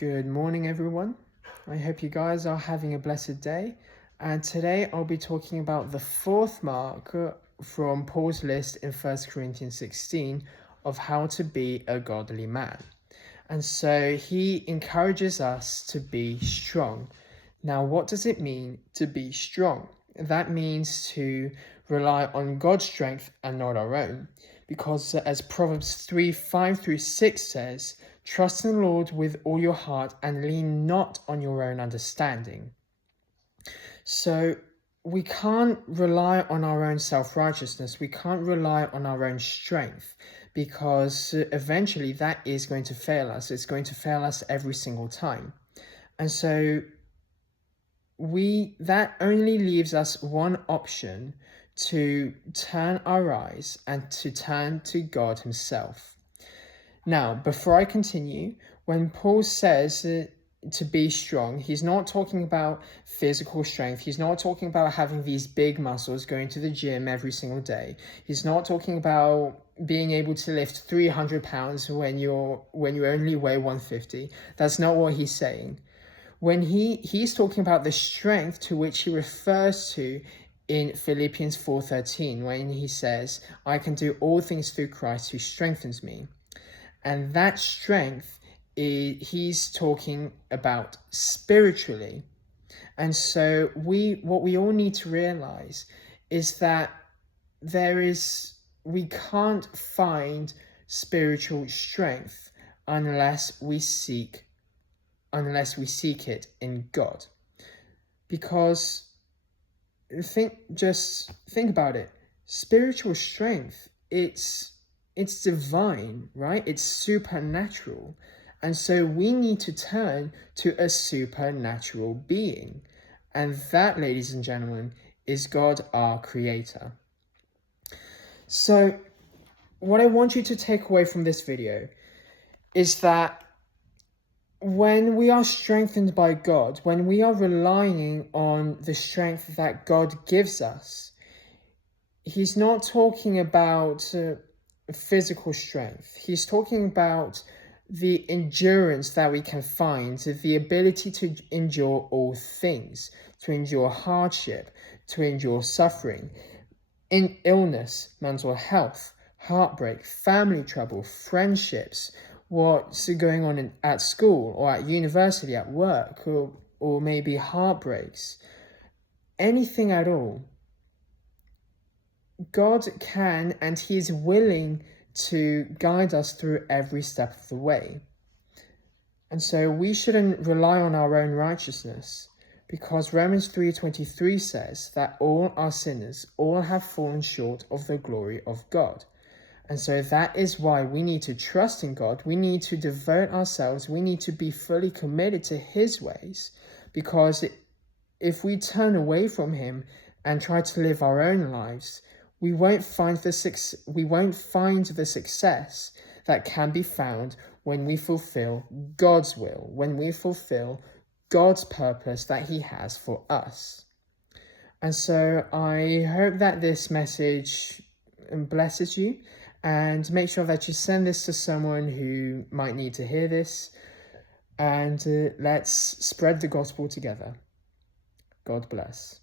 Good morning, everyone. I hope you guys are having a blessed day. And today I'll be talking about the fourth mark from Paul's list in 1 Corinthians 16 of how to be a godly man. And so he encourages us to be strong. Now, what does it mean to be strong? That means to rely on God's strength and not our own. Because as Proverbs 3:5-6 says, trust in the Lord with all your heart and lean not on your own understanding. So we can't rely on our own self-righteousness. We can't rely on our own strength, because eventually that is going to fail us. It's going to fail us every single time. And so that only leaves us one option: to turn our eyes and to turn to God himself. Now, before I continue, when Paul says to be strong, he's not talking about physical strength. He's not talking about having these big muscles, going to the gym every single day. He's not talking about being able to lift 300 pounds when you only weigh 150. That's not what he's saying. When he's talking about the strength to which he refers to in Philippians 4:13, when he says, I can do all things through Christ who strengthens me. And that strength, he's talking about spiritually. And so what we all need to realize is that we can't find spiritual strength unless we seek it in God. Because think about it. Spiritual strength, it's divine, right? It's supernatural. And so we need to turn to a supernatural being. And that, ladies and gentlemen, is God, our Creator. So what I want you to take away from this video is that when we are strengthened by God, when we are relying on the strength that God gives us, he's not talking about physical strength. He's talking about the endurance that we can find, the ability to endure all things, to endure hardship, to endure suffering, in illness, mental health, heartbreak, family trouble, friendships, what's going on at school or at university, at work, or maybe heartbreaks, anything at all. God can and he is willing to guide us through every step of the way. And so we shouldn't rely on our own righteousness, because Romans 3:23 says that all are sinners, all have fallen short of the glory of God. And so that is why we need to trust in God. We need to devote ourselves. We need to be fully committed to his ways, because if we turn away from him and try to live our own lives, we won't find the success that can be found when we fulfill God's will, when we fulfill God's purpose that he has for us. And so I hope that this message blesses you, and make sure that you send this to someone who might need to hear this, and let's spread the gospel together. God bless.